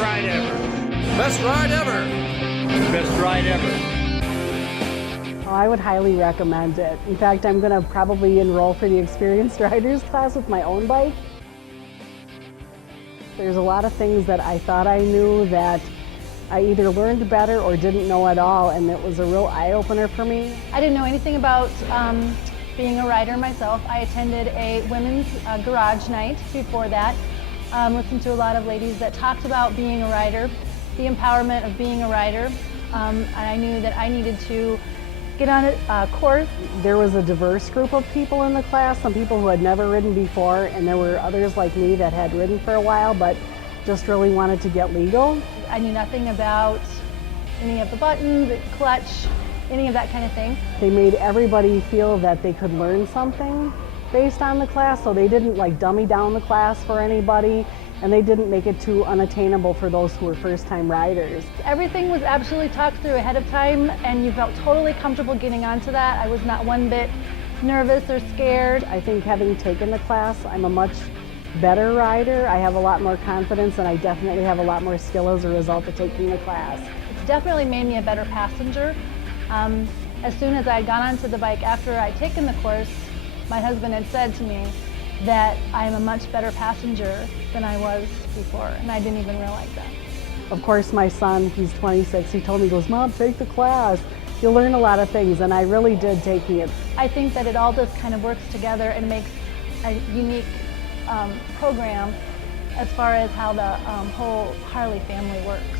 ride ever. Best ride ever. Best ride ever. Oh, I would highly recommend it. In fact, I'm going to probably enroll for the experienced riders class with my own bike. There's a lot of things that I thought I knew that I either learned better or didn't know at all, and it was a real eye-opener for me. I didn't know anything about being a rider myself. I attended a women's garage night before that. Listened to a lot of ladies that talked about being a rider, the empowerment of being a rider. And I knew that I needed to get on a course. There was a diverse group of people in the class, some people who had never ridden before, and there were others like me that had ridden for a while but just really wanted to get legal. I knew nothing about any of the buttons, clutch, any of that kind of thing. They made everybody feel that they could learn something based on the class, so they didn't like dummy down the class for anybody, and they didn't make it too unattainable for those who were first-time riders. Everything was absolutely talked through ahead of time, and you felt totally comfortable getting onto that. I was not one bit nervous or scared. I think having taken the class, I'm a much better rider. I have a lot more confidence, and I definitely have a lot more skill as a result of taking the class. It's definitely made me a better passenger. As soon as I got onto the bike after I'd taken the course, my husband had said to me that I am a much better passenger than I was before, and I didn't even realize that. Of course, my son, he's 26, he told me, he goes, "Mom, take the class. You'll learn a lot of things," and I really did taking it. I think that it all just kind of works together and makes a unique program as far as how the whole Harley family works.